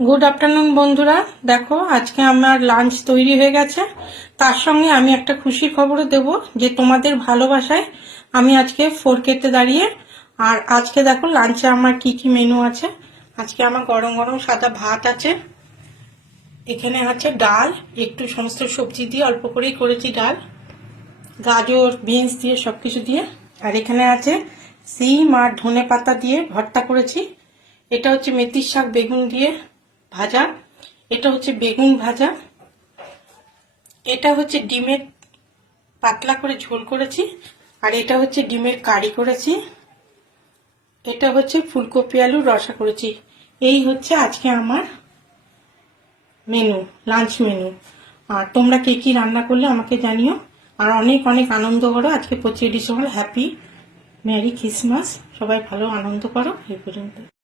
Good afternoon বন্ধুরা, দেখো আজকে আমার লাঞ্চ তৈরি হয়ে গেছে। তার সঙ্গে আমি একটা খুশির খবরও দেব যে তোমাদের ভালোবাসায় আমি আজকে 4K-তে দাঁড়িয়ে। আর আজকে দেখো লাঞ্চে আমার কি কি মেনু আছে। আজকে আমার গরম গরম সাদা ভাত আছে, এখানে আছে ডাল, একটু সমস্ত সবজি দিয়ে অল্প করেই করেছি ডাল, গাজর বিনস দিয়ে সবকিছু দিয়ে। আর এখানে আছে সিম আর ধনে পাতা দিয়ে ভর্তা করেছি। এটা হচ্ছে মেথির শাক বেগুন দিয়ে ভাজা, এটা হচ্ছে বেগুন ভাজা, এটা হচ্ছে ডিমের পাতলা করে ঝোল করেছি, আর এটা হচ্ছে ডিমের কারি করেছি, এটা হচ্ছে ফুলকপি আলুর রসা করেছি। এই হচ্ছে আজকে আমার মেনু, লাঞ্চ মেনু। আর তোমরা কে কি রান্না করলে আমাকে জানিও। আর অনেক অনেক আনন্দ করো। আজকে 25 ডিসেম্বর, হ্যাপি মেরি ক্রিসমাস। সবাই ভালো আনন্দ করো। এই পর্যন্ত।